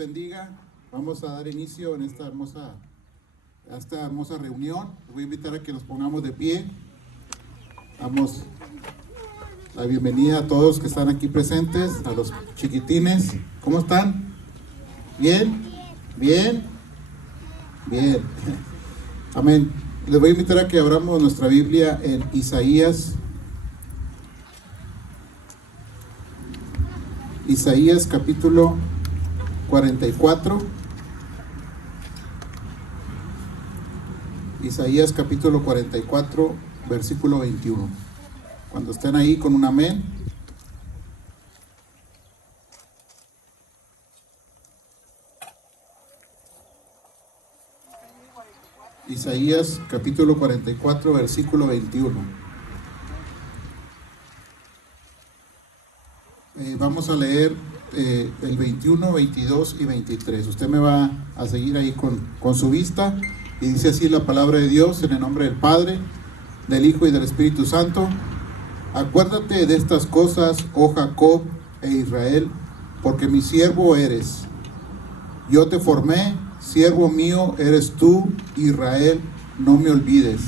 bendiga. Vamos a dar inicio en esta hermosa reunión. Les voy a invitar a que nos pongamos de pie. Damos la bienvenida a todos que están aquí presentes, a los chiquitines. ¿Cómo están? ¿Bien? ¿Bien? Bien. Amén. Les voy a invitar a que abramos nuestra Biblia en Isaías capítulo 44. Isaías capítulo 44, versículo 21. Cuando estén ahí con un amén. Isaías capítulo 44, versículo 21. Vamos a leer el 21, 22 y 23. Usted me va a seguir ahí con su vista. Y dice así la palabra de Dios, en el nombre del Padre, del Hijo y del Espíritu Santo. Acuérdate de estas cosas, oh Jacob e Israel, porque mi siervo eres. Yo te formé, siervo mío eres tú, Israel, no me olvides.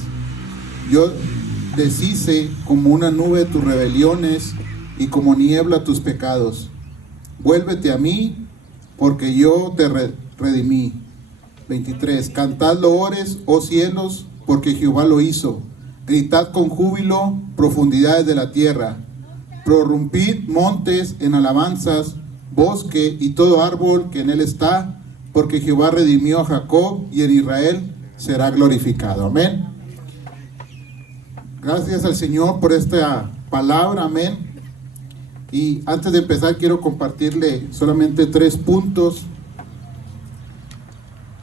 Yo deshice como una nube tus rebeliones y como niebla tus pecados. Vuélvete a mí, porque yo te redimí. 23. Cantad loores, oh cielos, porque Jehová lo hizo. Gritad con júbilo, profundidades de la tierra. Prorrumpid montes en alabanzas, bosque y todo árbol que en él está, porque Jehová redimió a Jacob y en Israel será glorificado. Amén. Gracias al Señor por esta palabra. Amén. Y antes de empezar quiero compartirle solamente 3 puntos.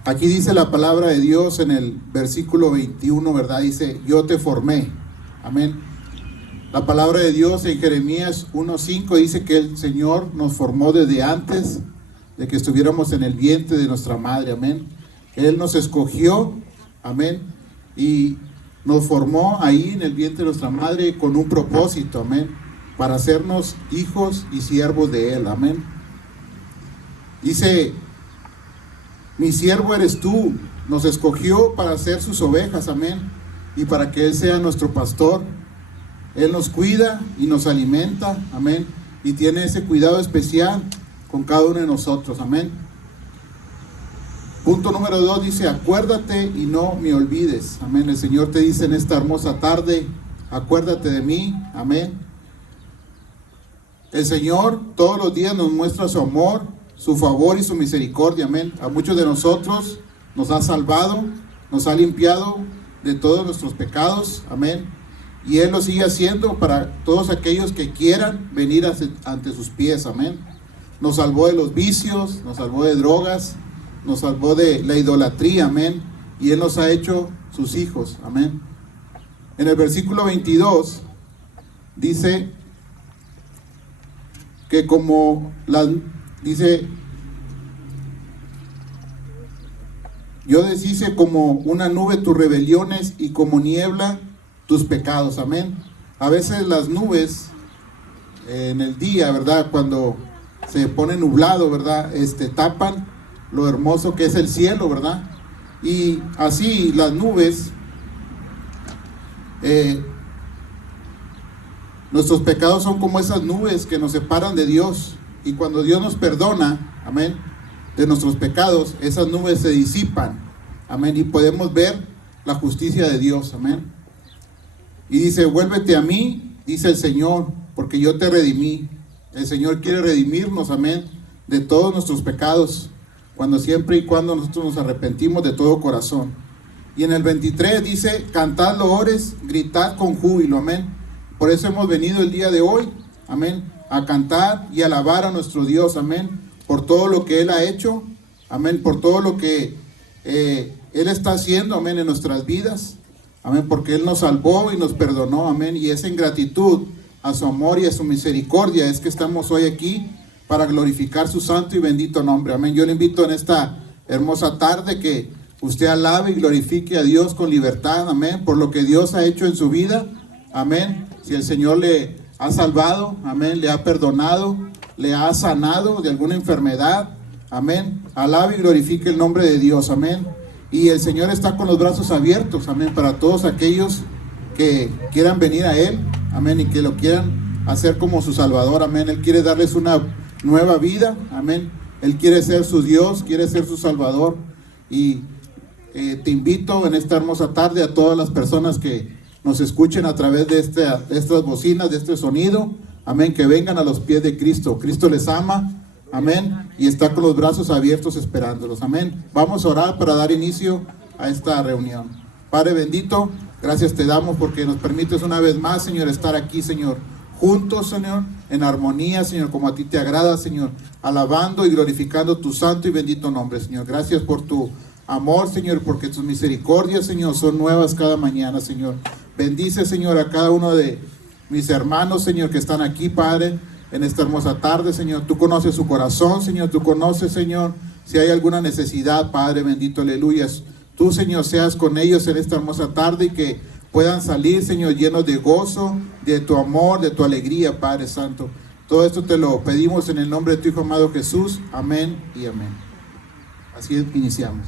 Aquí dice la palabra de Dios en el versículo 21, ¿verdad? Dice, yo te formé. Amén. La palabra de Dios en Jeremías 1:5 dice que el Señor nos formó desde antes de que estuviéramos en el vientre de nuestra madre. Amén. Él nos escogió. Amén. Y nos formó ahí en el vientre de nuestra madre con un propósito. Amén. Para hacernos hijos y siervos de Él. Amén. Dice, mi siervo eres tú. Nos escogió para ser sus ovejas. Amén. Y para que Él sea nuestro pastor. Él nos cuida y nos alimenta. Amén. Y tiene ese cuidado especial con cada uno de nosotros. Amén. Punto número 2 dice, acuérdate y no me olvides. Amén. El Señor te dice en esta hermosa tarde, acuérdate de mí. Amén. El Señor todos los días nos muestra su amor, su favor y su misericordia. Amén. A muchos de nosotros nos ha salvado, nos ha limpiado de todos nuestros pecados. Amén. Y Él lo sigue haciendo para todos aquellos que quieran venir ante sus pies. Amén. Nos salvó de los vicios, nos salvó de drogas, nos salvó de la idolatría. Amén. Y Él nos ha hecho sus hijos. Amén. En el versículo 22 dice que yo deshice como una nube tus rebeliones y como niebla tus pecados. Amén. A veces las nubes en el día, ¿verdad? Cuando se pone nublado, ¿verdad? Tapan lo hermoso que es el cielo, ¿verdad? Y así las nubes, nuestros pecados son como esas nubes que nos separan de Dios. Y cuando Dios nos perdona, amén, de nuestros pecados, esas nubes se disipan, amén, y podemos ver la justicia de Dios, amén. Y dice, vuélvete a mí, dice el Señor, porque yo te redimí. El Señor quiere redimirnos, amén, de todos nuestros pecados, siempre y cuando nosotros nos arrepentimos de todo corazón. Y en el 23 dice, cantad loores, gritad con júbilo, amén. Por eso hemos venido el día de hoy, amén, a cantar y alabar a nuestro Dios, amén, por todo lo que Él ha hecho, amén, por todo lo que Él está haciendo, amén, en nuestras vidas, amén, porque Él nos salvó y nos perdonó, amén, y es en gratitud a su amor y a su misericordia es que estamos hoy aquí para glorificar su santo y bendito nombre, amén. Yo le invito en esta hermosa tarde que usted alabe y glorifique a Dios con libertad, amén, por lo que Dios ha hecho en su vida, amén. Si el Señor le ha salvado, amén, le ha perdonado, le ha sanado de alguna enfermedad, Amén. Alabe y glorifique el nombre de Dios. Amén. Y el Señor está con los brazos abiertos. Amén. Para todos aquellos que quieran venir a Él. Amén. Y que lo quieran hacer como su Salvador. Amén. Él quiere darles una nueva vida. Amén. Él quiere ser su Dios, quiere ser su Salvador. Y te invito en esta hermosa tarde a todas las personas que nos escuchen a través de estas bocinas, de este sonido. Amén. Que vengan a los pies de Cristo. Cristo les ama. Amén. Y está con los brazos abiertos esperándolos. Amén. Vamos a orar para dar inicio a esta reunión. Padre bendito, gracias te damos porque nos permites una vez más, Señor, estar aquí, Señor, juntos, Señor, en armonía, Señor, como a ti te agrada, Señor, alabando y glorificando tu santo y bendito nombre, Señor. Gracias por tu amor, Señor, porque tus misericordias, Señor, son nuevas cada mañana, Señor. Bendice, Señor, a cada uno de mis hermanos, Señor, que están aquí, Padre, en esta hermosa tarde, Señor. Tú conoces su corazón, Señor. Tú conoces, Señor, si hay alguna necesidad, Padre bendito, aleluya. Tú, Señor, seas con ellos en esta hermosa tarde y que puedan salir, Señor, llenos de gozo, de tu amor, de tu alegría, Padre Santo. Todo esto te lo pedimos en el nombre de tu Hijo amado Jesús. Amén y amén. Así iniciamos.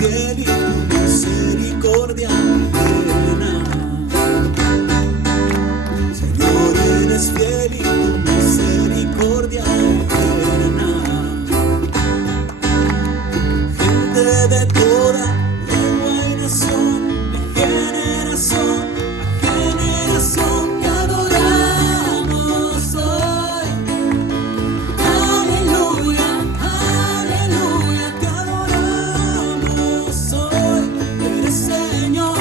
fiel y tu misericordia eterna. Señor, eres fiel y tu misericordia eterna. Gente de toda lengua y nación, de generación a generación, te adoramos hoy. Aleluya, aleluya, te adoramos hoy. Eres Señor,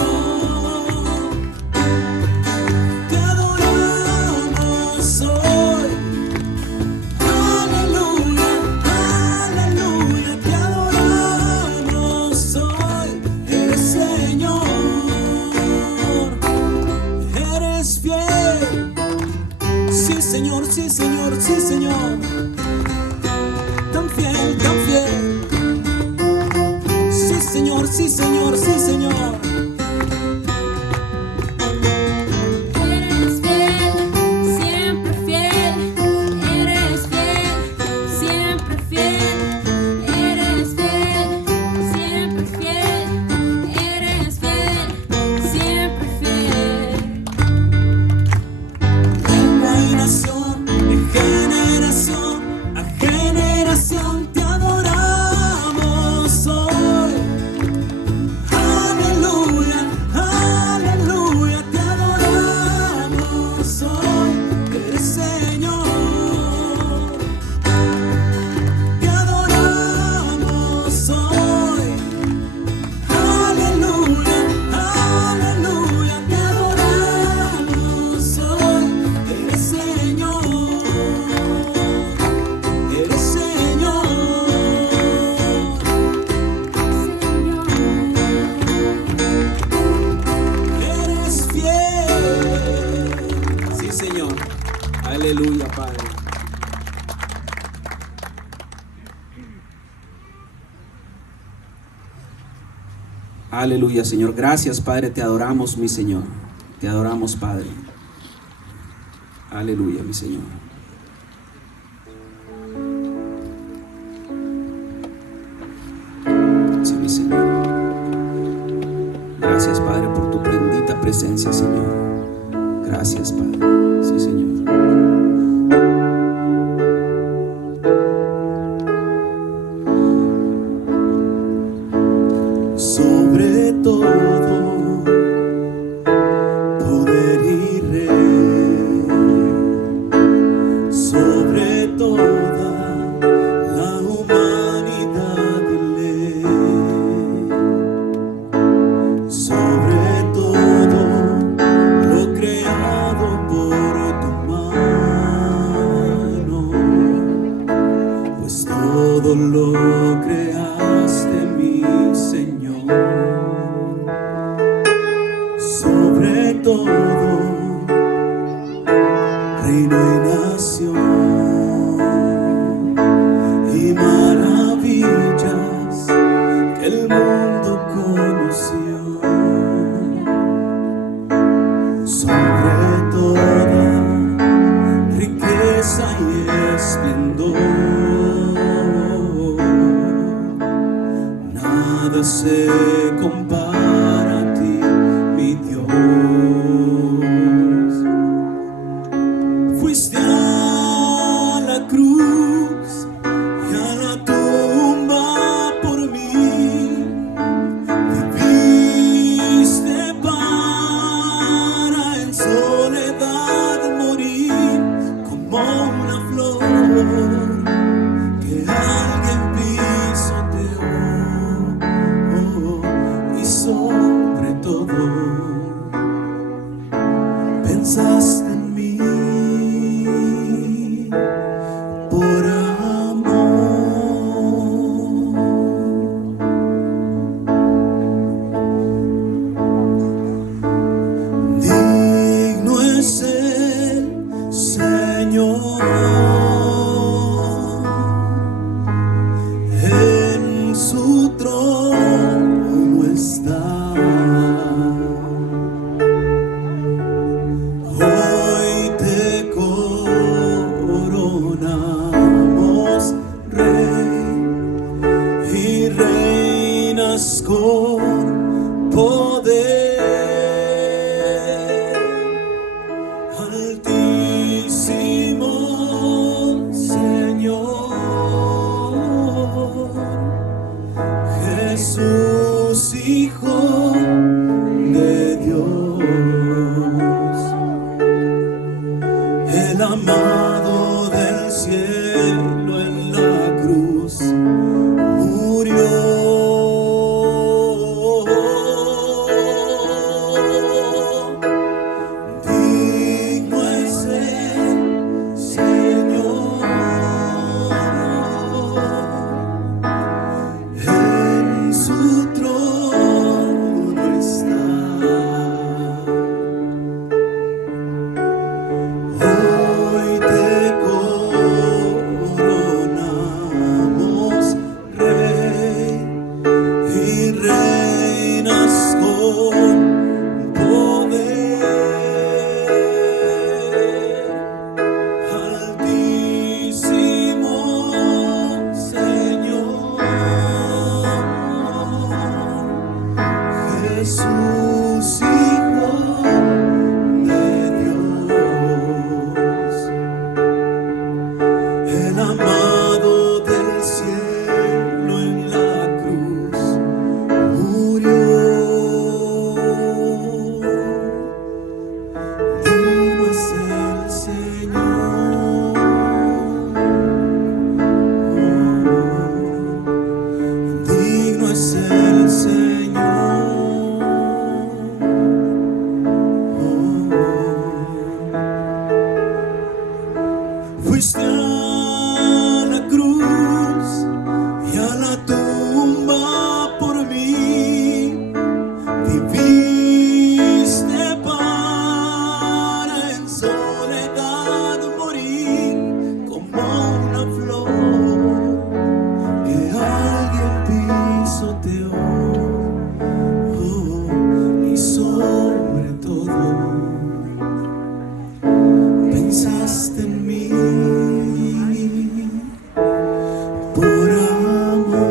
te adoramos hoy. Aleluya, aleluya, te adoramos hoy. Eres Señor, eres fiel. Sí, Señor, sí, Señor, sí, Señor. Tan fiel, tan fiel. Sí, Señor, sí, Señor, sí, Señor. Eres fiel, siempre fiel. Eres fiel, siempre fiel. Eres fiel, siempre fiel. Eres fiel, siempre fiel. Lengua y nación, de generación a generación, te adoramos hoy. Aleluya, aleluya, te adoramos hoy. Eres Señor, te adoramos hoy. Aleluya, aleluya, te adoramos hoy. Eres Señor, eres Señor. Eres fiel. Sí, Señor. Aleluya, Padre. Aleluya, Señor. Gracias, Padre. Te adoramos, mi Señor. Te adoramos, Padre. Aleluya, mi Señor. Sí, mi Señor. Gracias, Padre, por tu bendita presencia, Señor. Gracias, Padre. Sí, Señor. Sobre todo poder y rey, sobre toda la humanidad y ley, sobre todo lo creado por tu mano, pues todo lo creaste, mi Señor. Sobre todo reino y nación y maravillas que el mundo conoció. Sobre toda riqueza y esplendor, nada se compara a ti, mi Dios. Fuiste a la cruz y a la tumba por mí. Viviste para en soledad morir como una flor que alguien pisoteó. reinas con poder. Altísimo Señor, Jesús, Hijo de Dios, el amado del cielo en la cruz murió. Digno es el Señor, en su trono está. Hoy te coronamos Rey y reinas con poder. Altísimo Señor, Jesús, Hijo de Dios, el amado del cielo en la cruz murió. Digno es el Señor, digno es el Señor. Fuiste a la cruz y a la tumba por mí, viviste para en soledad morir como una flor que alguien pisoteó, y sobre todo pensaste en mí por amor.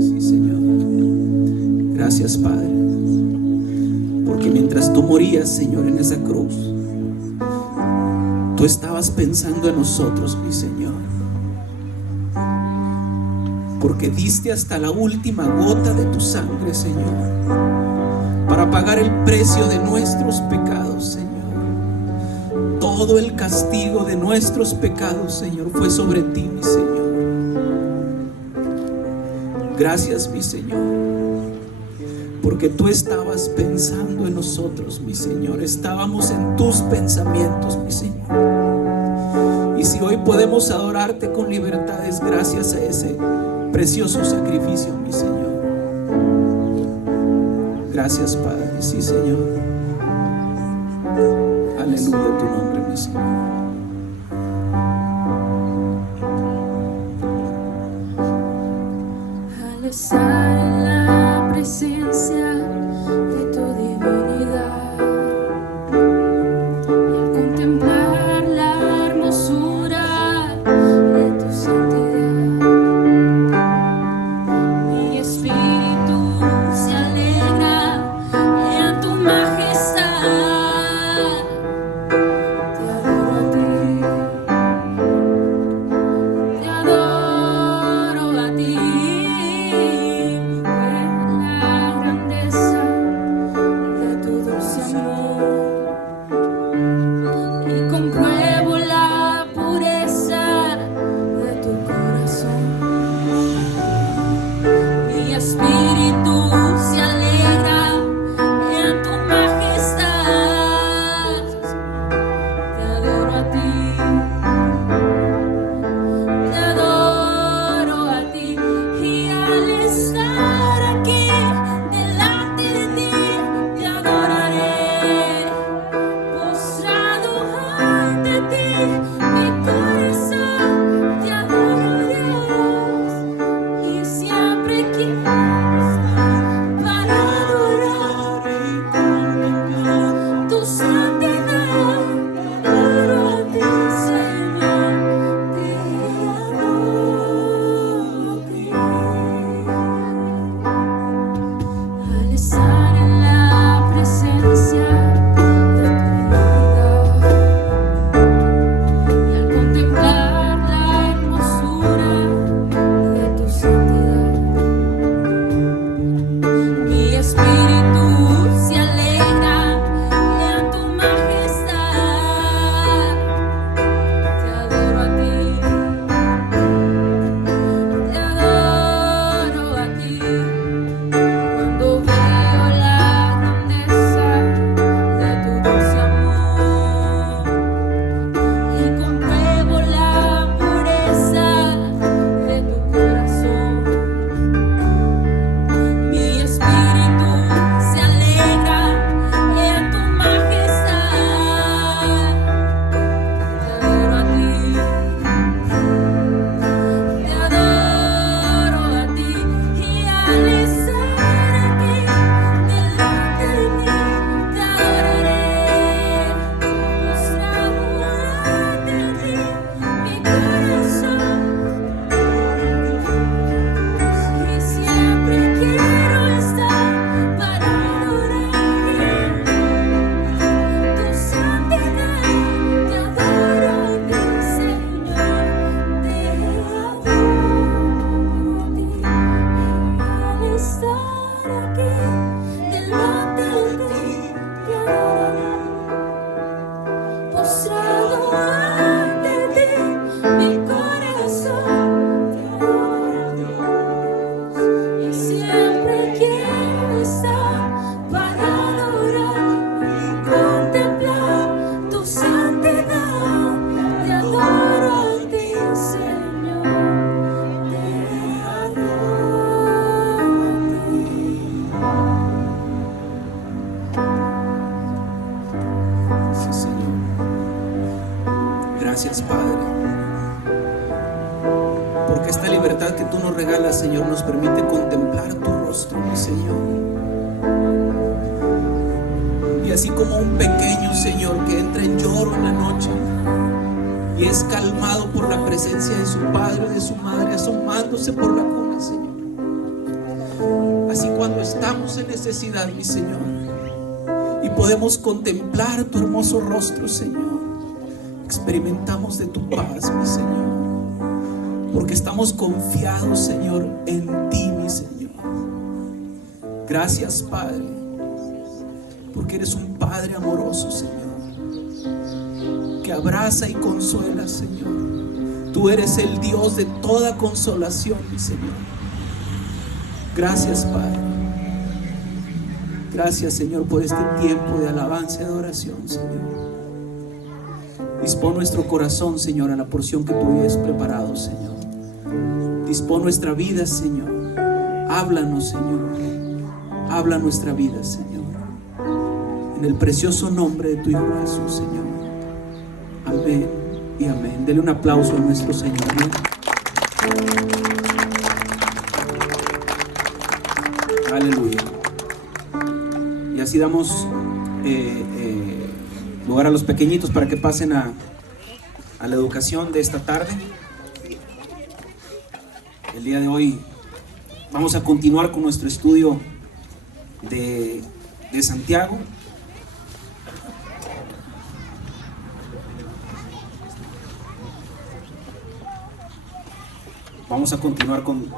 Sí, Señor. Gracias, Padre, porque mientras tú morías, Señor, en esa cruz, tú estabas pensando en nosotros, mi Señor, porque diste hasta la última gota de tu sangre, Señor, para pagar el precio de nuestros pecados, Señor. Todo el castigo de nuestros pecados, Señor, fue sobre ti, mi Señor. Gracias, mi Señor, porque tú estabas pensando en nosotros, mi Señor. Estábamos en tus pensamientos, mi Señor. Y si hoy podemos adorarte con libertad, es gracias a ese precioso sacrificio, mi Señor. Gracias, Padre. Sí, Señor. Aleluya tu nombre, mi Señor. Al estar en la presencia de tu divinidad y al contemplar la hermosura de tu santidad, mi espíritu se alegra en tu majestad. Te adoro a ti, te adoro a ti, pues la grandeza Gracias, Padre, porque esta libertad que tú nos regalas, Señor, nos permite contemplar tu rostro, mi Señor. Y así como un pequeño, Señor, que entra en lloro en la noche y es calmado por la presencia de su padre o de su madre asomándose por la cuna, Señor, así cuando estamos en necesidad, mi Señor, y podemos contemplar tu hermoso rostro, Señor, experimentamos de tu paz, mi Señor, porque estamos confiados, Señor, en ti, mi Señor. Gracias, Padre, porque eres un Padre amoroso, Señor, que abraza y consuela, Señor. Tú eres el Dios de toda consolación, mi Señor. Gracias, Padre. Gracias, Señor, por este tiempo de alabanza y adoración, Señor. Dispón nuestro corazón, Señor, a la porción que tú habías preparado, Señor. Dispón nuestra vida, Señor. Háblanos, Señor. Habla nuestra vida, Señor. En el precioso nombre de tu Hijo Jesús, Señor. Amén y amén. Dele un aplauso a nuestro Señor, ¿no? Aleluya. Y así damos lugar a los pequeñitos para que pasen a la educación de esta tarde. El día de hoy vamos a continuar con nuestro estudio de Santiago. Vamos a continuar con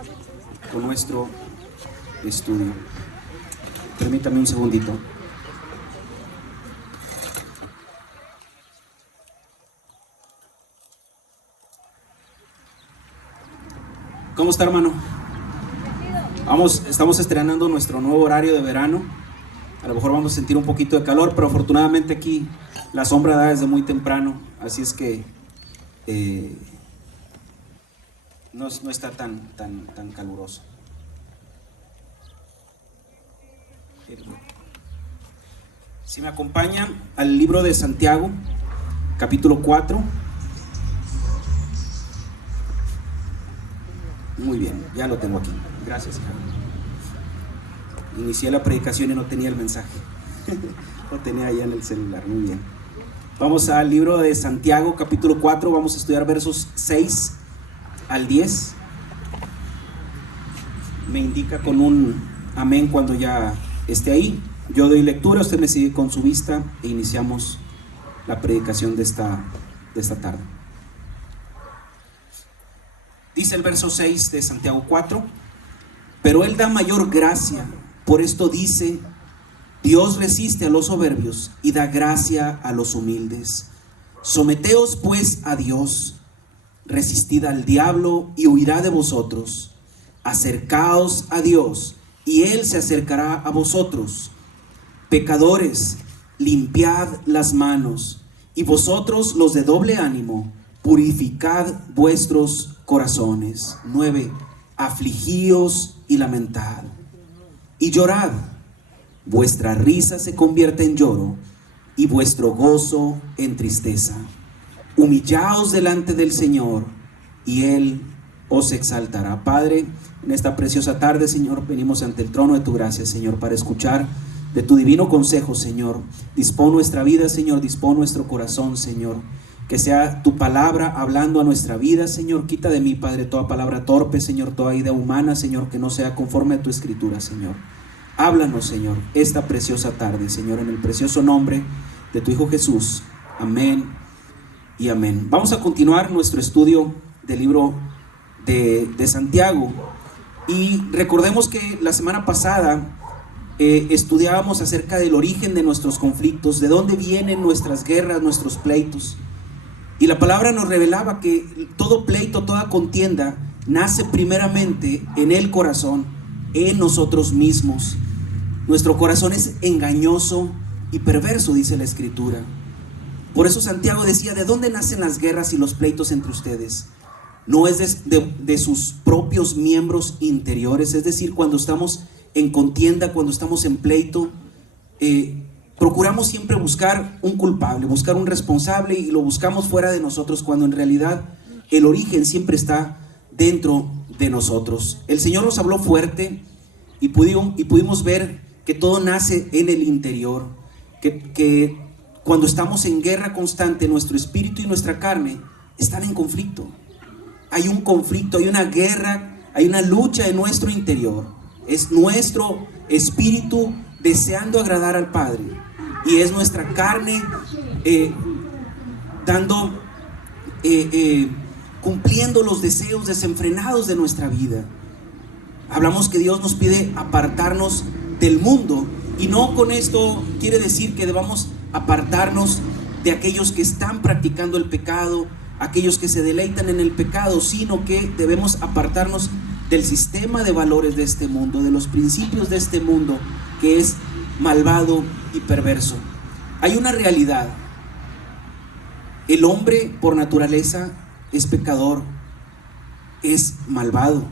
nuestro estudio. Permítame un segundito. ¿Cómo está, hermano? Estamos estrenando nuestro nuevo horario de verano. A lo mejor vamos a sentir un poquito de calor, pero afortunadamente aquí la sombra da desde muy temprano, así es que no está tan caluroso. Si me acompañan al libro de Santiago, capítulo 4. Muy bien, ya lo tengo aquí. Gracias, Jaime. Inicié la predicación y no tenía el mensaje. Lo tenía allá en el celular. Muy bien. Vamos al libro de Santiago, capítulo 4. Vamos a estudiar versos 6 al 10. Me indica con un amén cuando ya esté ahí. Yo doy lectura, usted me sigue con su vista e iniciamos la predicación de esta tarde. Dice el verso 6 de Santiago 4: pero Él da mayor gracia, por esto dice: Dios resiste a los soberbios y da gracia a los humildes. Someteos pues a Dios, resistid al diablo y huirá de vosotros. Acercaos a Dios y Él se acercará a vosotros. Pecadores, limpiad las manos, y vosotros los de doble ánimo, purificad vuestros corazones. 9. Afligíos y lamentad y llorad. Vuestra risa se convierte en lloro y vuestro gozo en tristeza. Humillaos delante del Señor y Él os exaltará. Padre, en esta preciosa tarde, Señor, venimos ante el trono de tu gracia, Señor, para escuchar de tu divino consejo, Señor. Dispón nuestra vida, Señor, dispón nuestro corazón, Señor. Que sea tu palabra hablando a nuestra vida, Señor. Quita de mí, Padre, toda palabra torpe, Señor, toda idea humana, Señor, que no sea conforme a tu escritura, Señor. Háblanos, Señor, esta preciosa tarde, Señor, en el precioso nombre de tu Hijo Jesús. Amén y amén. Vamos a continuar nuestro estudio del libro de Santiago. Y recordemos que la semana pasada estudiábamos acerca del origen de nuestros conflictos, de dónde vienen nuestras guerras, nuestros pleitos. Y la palabra nos revelaba que todo pleito, toda contienda nace primeramente en el corazón, en nosotros mismos. Nuestro corazón es engañoso y perverso, dice la Escritura. Por eso Santiago decía: ¿de dónde nacen las guerras y los pleitos entre ustedes? No es de sus propios miembros interiores. Es decir, cuando estamos en contienda, cuando estamos en pleito, procuramos siempre buscar un culpable, buscar un responsable, y lo buscamos fuera de nosotros, cuando en realidad el origen siempre está dentro de nosotros. El Señor nos habló fuerte y pudimos ver que todo nace en el interior, que cuando estamos en guerra constante, nuestro espíritu y nuestra carne están en conflicto. Hay un conflicto, hay una guerra, hay una lucha en nuestro interior. Es nuestro espíritu deseando agradar al Padre, y es nuestra carne cumpliendo los deseos desenfrenados de nuestra vida. Hablamos que Dios nos pide apartarnos del mundo, y no con esto quiere decir que debamos apartarnos de aquellos que están practicando el pecado, aquellos que se deleitan en el pecado, sino que debemos apartarnos del sistema de valores de este mundo, de los principios de este mundo, que es malvado y perverso. Hay una realidad: el hombre por naturaleza es pecador, es malvado.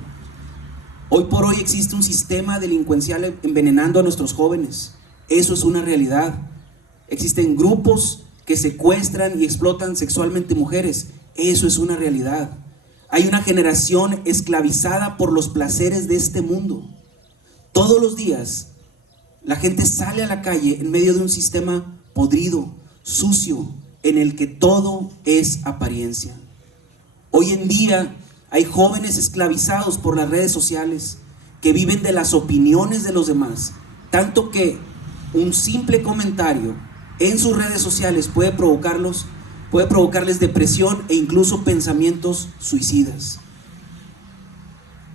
Hoy por hoy existe un sistema delincuencial envenenando a nuestros jóvenes. Eso es una realidad. Existen grupos que secuestran y explotan sexualmente mujeres. Eso es una realidad. Hay una generación esclavizada por los placeres de este mundo. Todos los días la gente sale a la calle en medio de un sistema podrido, sucio, en el que todo es apariencia. Hoy en día hay jóvenes esclavizados por las redes sociales, que viven de las opiniones de los demás, tanto que un simple comentario en sus redes sociales puede provocarles depresión e incluso pensamientos suicidas.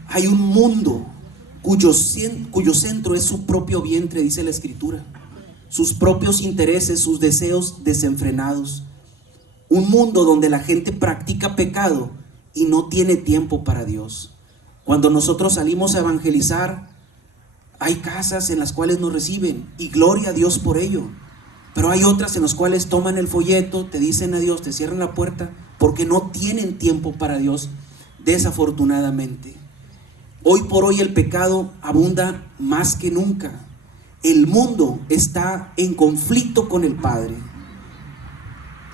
Hay un mundo cuyo centro es su propio vientre, dice la Escritura, sus propios intereses, sus deseos desenfrenados. Un mundo donde la gente practica pecado y no tiene tiempo para Dios. Cuando nosotros salimos a evangelizar, hay casas en las cuales nos reciben, y gloria a Dios por ello. Pero hay otras en las cuales toman el folleto, te dicen adiós, te cierran la puerta, porque no tienen tiempo para Dios, desafortunadamente. Hoy por hoy el pecado abunda más que nunca. El mundo está en conflicto con el Padre.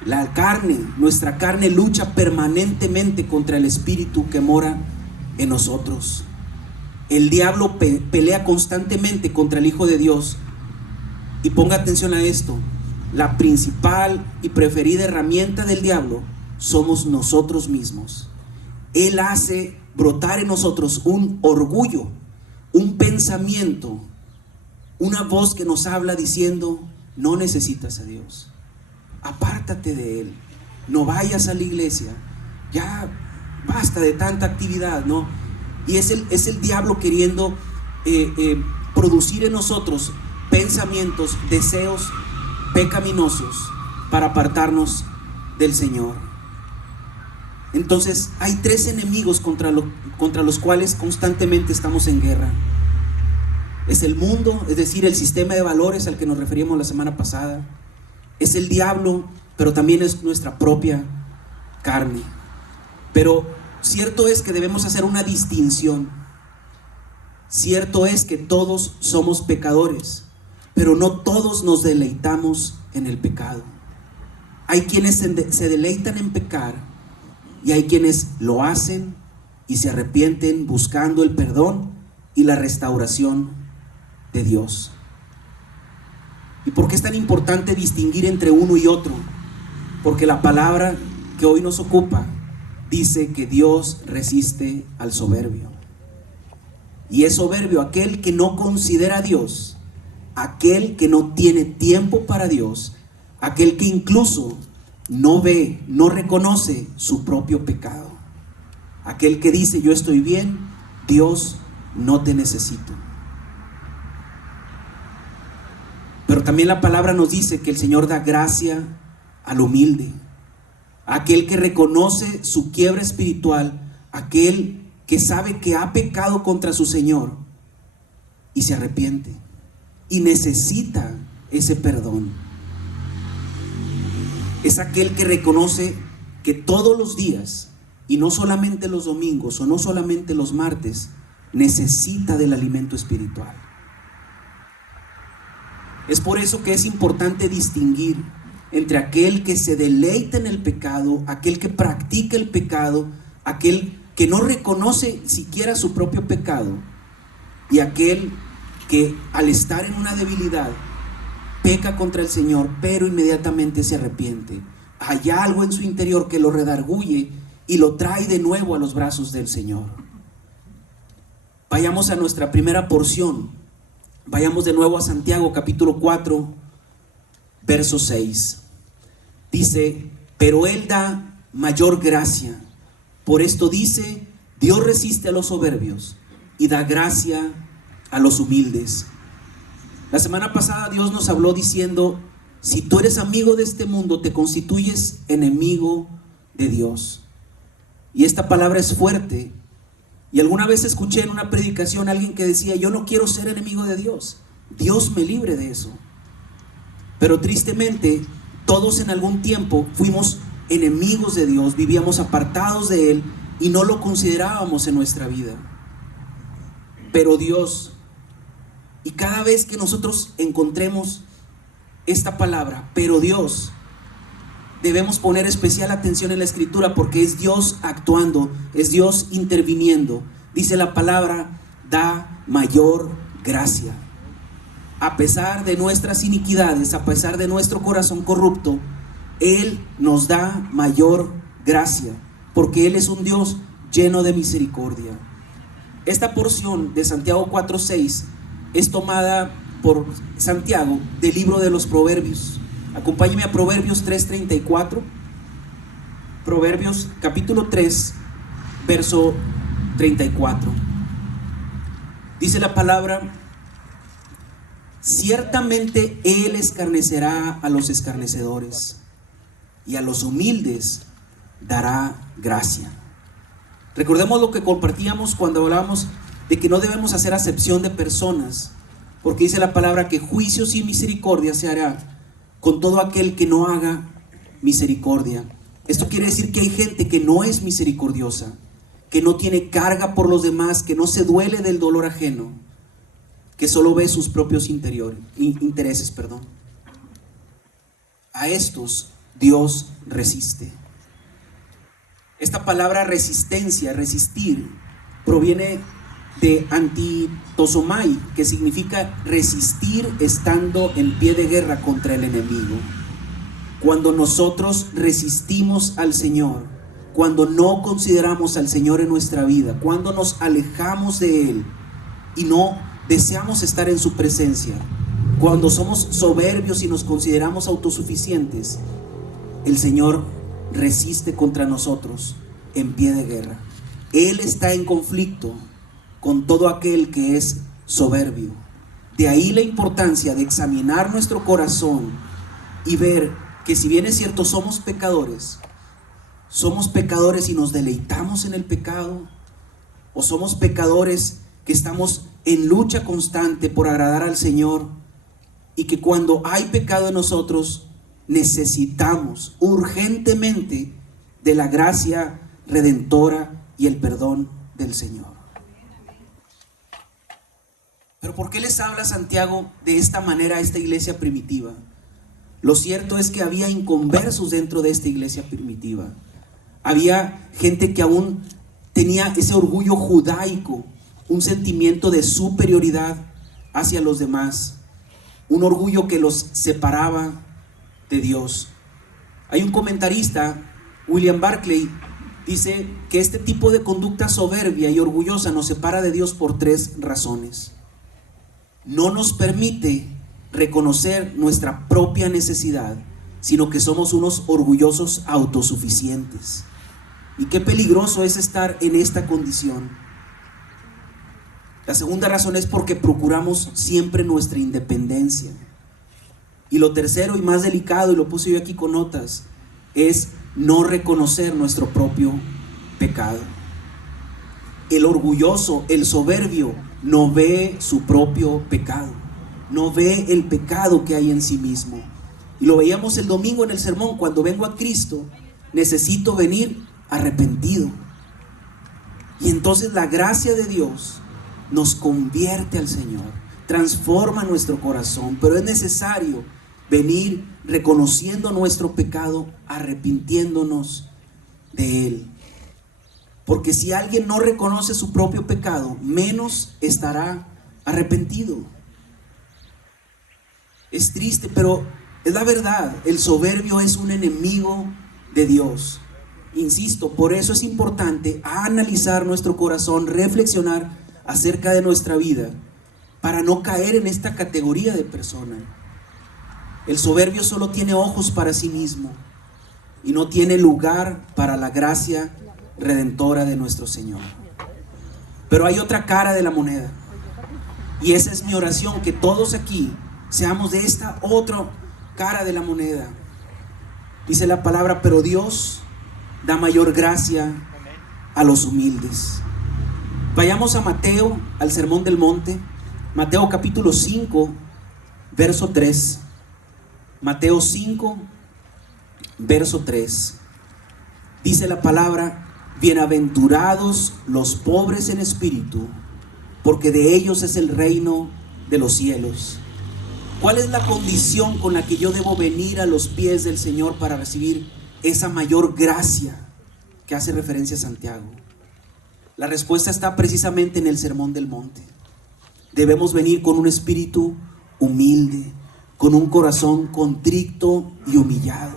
La carne, nuestra carne, lucha permanentemente contra el espíritu que mora en nosotros. El diablo pelea constantemente contra el Hijo de Dios. Y ponga atención a esto: la principal y preferida herramienta del diablo somos nosotros mismos. Él hace brotar en nosotros un orgullo, un pensamiento, una voz que nos habla diciendo: no necesitas a Dios, apártate de Él, no vayas a la iglesia, ya basta de tanta actividad, ¿no? Y es el diablo queriendo producir en nosotros pensamientos, deseos pecaminosos para apartarnos del Señor. Entonces hay tres enemigos contra los cuales constantemente estamos en guerra. Es el mundo, es decir, el sistema de valores al que nos referíamos la semana pasada. Es el diablo, pero también es nuestra propia carne. Pero cierto es que debemos hacer una distinción. Cierto es que todos somos pecadores, pero no todos nos deleitamos en el pecado. Hay quienes se deleitan en pecar, y hay quienes lo hacen y se arrepienten buscando el perdón y la restauración de Dios. ¿Y por qué es tan importante distinguir entre uno y otro? Porque la palabra que hoy nos ocupa dice que Dios resiste al soberbio. Y es soberbio aquel que no considera a Dios, aquel que no tiene tiempo para Dios, aquel que incluso no ve, no reconoce su propio pecado, aquel que dice: yo estoy bien, Dios, no te necesito. Pero también la palabra nos dice que el Señor da gracia al humilde, aquel que reconoce su quiebra espiritual, aquel que sabe que ha pecado contra su Señor y se arrepiente y necesita ese perdón. Es aquel que reconoce que todos los días, y no solamente los domingos o no solamente los martes, necesita del alimento espiritual. Es por eso que es importante distinguir entre aquel que se deleita en el pecado, aquel que practica el pecado, aquel que no reconoce siquiera su propio pecado, y aquel que al estar en una debilidad peca contra el Señor, pero inmediatamente se arrepiente. Hay algo en su interior que lo redarguye y lo trae de nuevo a los brazos del Señor. Vayamos a nuestra primera porción. Vayamos de nuevo a Santiago capítulo 4, verso 6. Dice: pero Él da mayor gracia. Por esto dice: Dios resiste a los soberbios y da gracia a los humildes. La semana pasada Dios nos habló diciendo: si tú eres amigo de este mundo, te constituyes enemigo de Dios. Y esta palabra es fuerte. Y alguna vez escuché en una predicación a alguien que decía: yo no quiero ser enemigo de Dios, Dios me libre de eso. Pero tristemente todos en algún tiempo fuimos enemigos de Dios, vivíamos apartados de Él y no lo considerábamos en nuestra vida. Pero Dios, y cada vez que nosotros encontremos esta palabra, pero Dios, debemos poner especial atención en la escritura, porque es Dios actuando, es Dios interviniendo. Dice la palabra: da mayor gracia. A pesar de nuestras iniquidades, a pesar de nuestro corazón corrupto, Él nos da mayor gracia, porque Él es un Dios lleno de misericordia. Esta porción de Santiago 4:6 es tomada por Santiago del libro de los Proverbios. Acompáñeme a Proverbios 3:34. Proverbios capítulo 3, verso 34. Dice la palabra: ciertamente Él escarnecerá a los escarnecedores, y a los humildes dará gracia. Recordemos lo que compartíamos cuando hablábamos de que no debemos hacer acepción de personas, porque dice la palabra que juicios y misericordia se hará con todo aquel que no haga misericordia. Esto quiere decir que hay gente que no es misericordiosa, que no tiene carga por los demás, que no se duele del dolor ajeno, que solo ve sus propios intereses. A estos Dios resiste. Esta palabra resistencia, resistir, proviene de antitosomai, que significa resistir estando en pie de guerra contra el enemigo. Cuando nosotros resistimos al Señor, cuando no consideramos al Señor en nuestra vida, cuando nos alejamos de Él y no deseamos estar en su presencia, cuando somos soberbios y nos consideramos autosuficientes, el Señor resiste contra nosotros en pie de guerra. Él está en conflicto con todo aquel que es soberbio. De ahí la importancia de examinar nuestro corazón y ver que, si bien es cierto, somos pecadores y nos deleitamos en el pecado, o somos pecadores que estamos en lucha constante por agradar al Señor, y que cuando hay pecado en nosotros necesitamos urgentemente de la gracia redentora y el perdón del Señor. Pero ¿por qué les habla Santiago de esta manera a esta iglesia primitiva? Lo cierto es que había inconversos dentro de esta iglesia primitiva. Había gente que aún tenía ese orgullo judaico, un sentimiento de superioridad hacia los demás, un orgullo que los separaba de Dios. Hay un comentarista, William Barclay, dice que este tipo de conducta soberbia y orgullosa nos separa de Dios por 3 razones. No nos permite reconocer nuestra propia necesidad, sino que somos unos orgullosos autosuficientes. Y qué peligroso es estar en esta condición. La segunda razón es porque procuramos siempre nuestra independencia. Y lo tercero y más delicado, y lo puse yo aquí con notas, es no reconocer nuestro propio pecado. El orgulloso, el soberbio, no ve su propio pecado, no ve el pecado que hay en sí mismo. Y lo veíamos el domingo en el sermón: cuando vengo a Cristo, necesito venir arrepentido. Y entonces la gracia de Dios nos convierte al Señor, transforma nuestro corazón, pero es necesario venir reconociendo nuestro pecado, arrepintiéndonos de él. Porque si alguien no reconoce su propio pecado, menos estará arrepentido. Es triste, pero es la verdad. El soberbio es un enemigo de Dios. Insisto, por eso es importante analizar nuestro corazón, reflexionar acerca de nuestra vida, para no caer en esta categoría de persona. El soberbio solo tiene ojos para sí mismo y no tiene lugar para la gracia redentora de nuestro Señor. Pero hay otra cara de la moneda, y esa es mi oración, que todos aquí seamos de esta otra cara de la moneda. Dice la palabra: pero Dios da mayor gracia a los humildes. Vayamos a Mateo, al Sermón del Monte. Mateo capítulo 5, verso 3. Mateo 5, verso 3. Dice la palabra: bienaventurados los pobres en espíritu, porque de ellos es el reino de los cielos. ¿Cuál es la condición con la que yo debo venir a los pies del Señor para recibir esa mayor gracia que hace referencia a Santiago? La respuesta está precisamente en el Sermón del Monte. Debemos venir con un espíritu humilde, con un corazón contrito y humillado,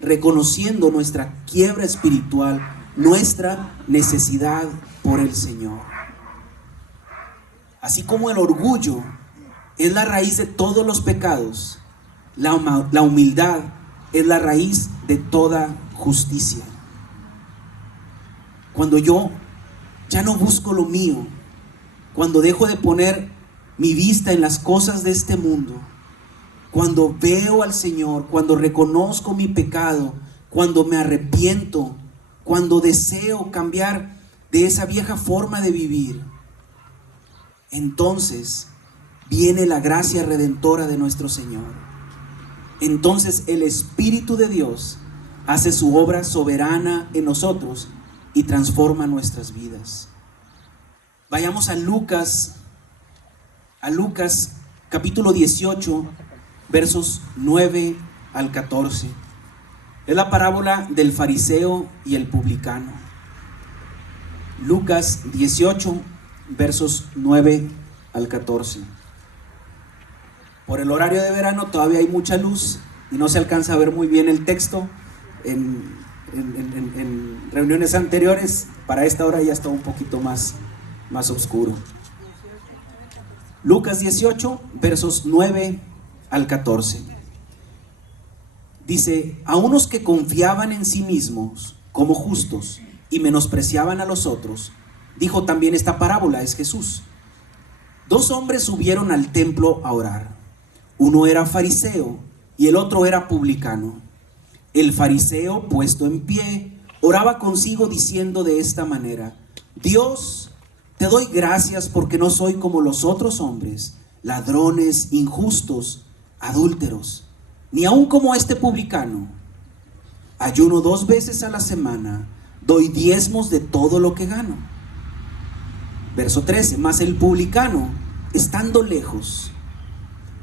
reconociendo nuestra quiebra espiritual, nuestra necesidad por el Señor. Así como el orgullo es la raíz de todos los pecados, la humildad es la raíz de toda justicia. Cuando yo ya no busco lo mío, cuando dejo de poner mi vista en las cosas de este mundo, cuando veo al Señor, cuando reconozco mi pecado, cuando me arrepiento, cuando deseo cambiar de esa vieja forma de vivir, entonces viene la gracia redentora de nuestro Señor. Entonces el Espíritu de Dios hace su obra soberana en nosotros y transforma nuestras vidas. Vayamos a Lucas capítulo 18, versos 9 al 14. Es la parábola del fariseo y el publicano. Lucas 18, versos 9 al 14. Por el horario de verano todavía hay mucha luz y no se alcanza a ver muy bien el texto. En reuniones anteriores, para esta hora ya está un poquito más oscuro. Lucas 18, versos 9 al 14. Dice: a unos que confiaban en sí mismos como justos y menospreciaban a los otros, dijo también esta parábola, es Jesús. 2 hombres subieron al templo a orar. Uno era fariseo y el otro era publicano. El fariseo, puesto en pie, oraba consigo diciendo de esta manera: Dios, te doy gracias porque no soy como los otros hombres, ladrones, injustos, adúlteros, ni aun como este publicano. Ayuno 2 veces a la semana, doy diezmos de todo lo que gano. Verso 13, mas el publicano, estando lejos,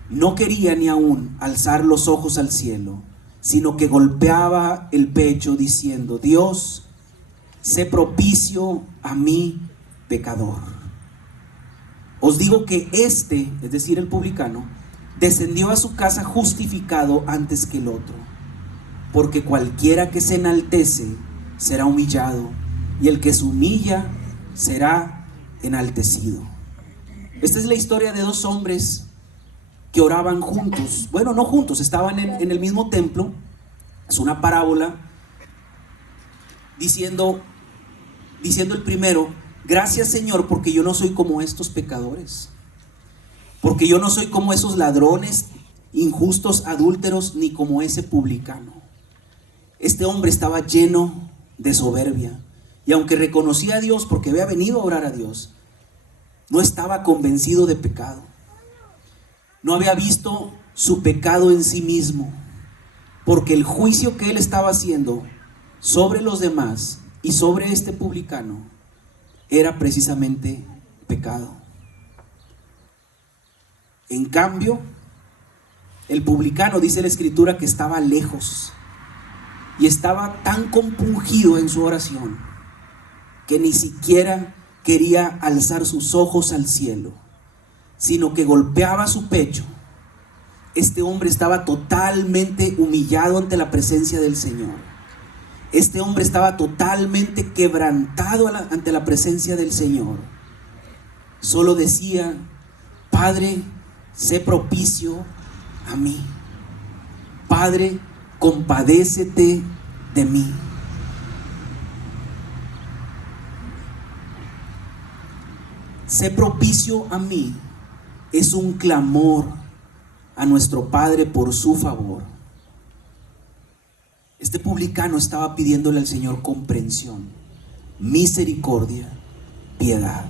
no quería ni aun alzar los ojos al cielo, sino que golpeaba el pecho diciendo: Dios, sé propicio a mí, pecador. Os digo que este, es decir, el publicano, descendió a su casa justificado antes que el otro, porque cualquiera que se enaltece será humillado, y el que se humilla será enaltecido. Esta es la historia de 2 hombres que oraban juntos. Bueno, no juntos, estaban en el mismo templo. Es una parábola diciendo el primero: gracias, Señor, porque yo no soy como estos pecadores, porque yo no soy como esos ladrones, injustos, adúlteros, ni como ese publicano. Este hombre estaba lleno de soberbia, y aunque reconocía a Dios porque había venido a orar a Dios, no estaba convencido de pecado. No había visto su pecado en sí mismo, porque el juicio que él estaba haciendo sobre los demás y sobre este publicano era precisamente pecado. En cambio, el publicano, dice la escritura, que estaba lejos y estaba tan compungido en su oración que ni siquiera quería alzar sus ojos al cielo, sino que golpeaba su pecho. Este hombre estaba totalmente humillado ante la presencia del Señor. Este hombre estaba totalmente quebrantado ante la presencia del Señor. Solo decía: Padre, sé propicio a mí. Padre, compadécete de mí. Sé propicio a mí es un clamor a nuestro Padre por su favor. Este publicano estaba pidiéndole al Señor comprensión, misericordia, piedad.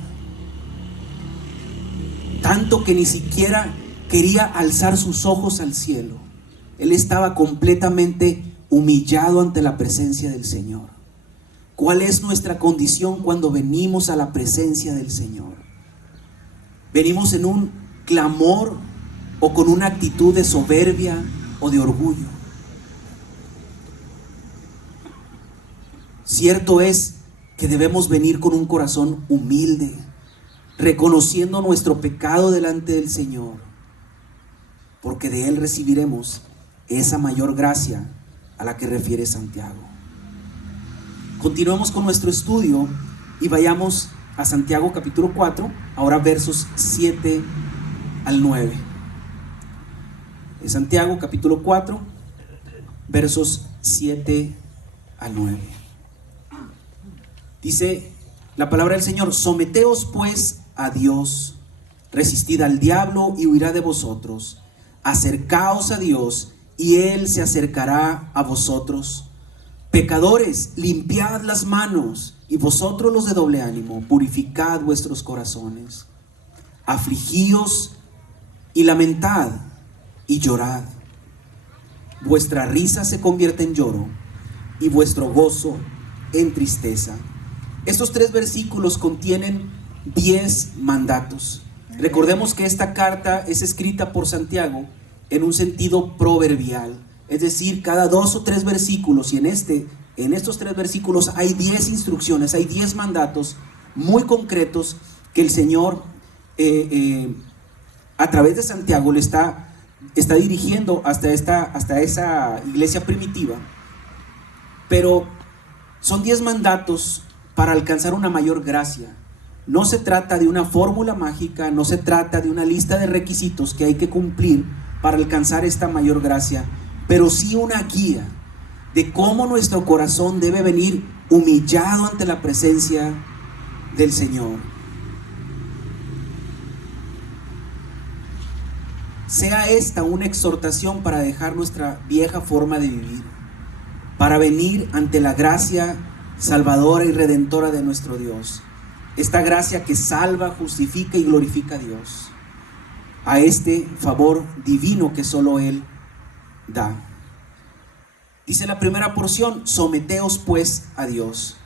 Tanto que ni siquiera quería alzar sus ojos al cielo. Él estaba completamente humillado ante la presencia del Señor. ¿Cuál es nuestra condición cuando venimos a la presencia del Señor? ¿Venimos en un clamor o con una actitud de soberbia o de orgullo? Cierto es que debemos venir con un corazón humilde, reconociendo nuestro pecado delante del Señor, porque de Él recibiremos esa mayor gracia a la que refiere Santiago. Continuemos con nuestro estudio y vayamos a Santiago capítulo 4, ahora versos 7 al 9. En Santiago capítulo 4, versos 7 al 9. Dice la palabra del Señor: someteos pues a Dios, resistid al diablo y huirá de vosotros. Acercaos a Dios y Él se acercará a vosotros. Pecadores, limpiad las manos, y vosotros los de doble ánimo, purificad vuestros corazones. Afligíos y lamentad y llorad. Vuestra risa se convierte en lloro y vuestro gozo en tristeza. Estos 3 versículos contienen 10 mandatos. Recordemos que esta carta es escrita por Santiago en un sentido proverbial, es decir, cada 2 o 3 versículos, y en estos 3 versículos hay 10 instrucciones, hay 10 mandatos muy concretos que el Señor a través de Santiago le está dirigiendo hasta esa iglesia primitiva. Pero son 10 mandatos para alcanzar una mayor gracia. No se trata de una fórmula mágica, no se trata de una lista de requisitos que hay que cumplir para alcanzar esta mayor gracia, pero sí una guía de cómo nuestro corazón debe venir humillado ante la presencia del Señor. Sea esta una exhortación para dejar nuestra vieja forma de vivir, para venir ante la gracia salvadora y redentora de nuestro Dios. Esta gracia que salva, justifica y glorifica a Dios, a este favor divino que solo Él da. Dice la primera porción: someteos pues a Dios.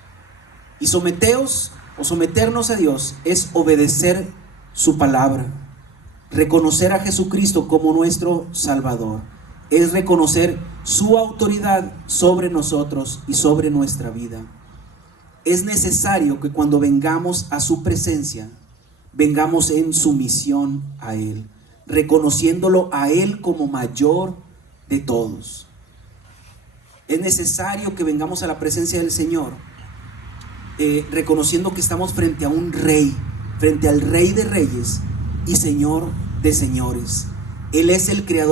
Y someteos o someternos a Dios es obedecer su palabra, reconocer a Jesucristo como nuestro Salvador, es reconocer su autoridad sobre nosotros y sobre nuestra vida. Es necesario que cuando vengamos a su presencia, vengamos en sumisión a Él, reconociéndolo a Él como mayor de todos. Es necesario que vengamos a la presencia del Señor, reconociendo que estamos frente a un rey, frente al Rey de Reyes y Señor de Señores. Él es el creador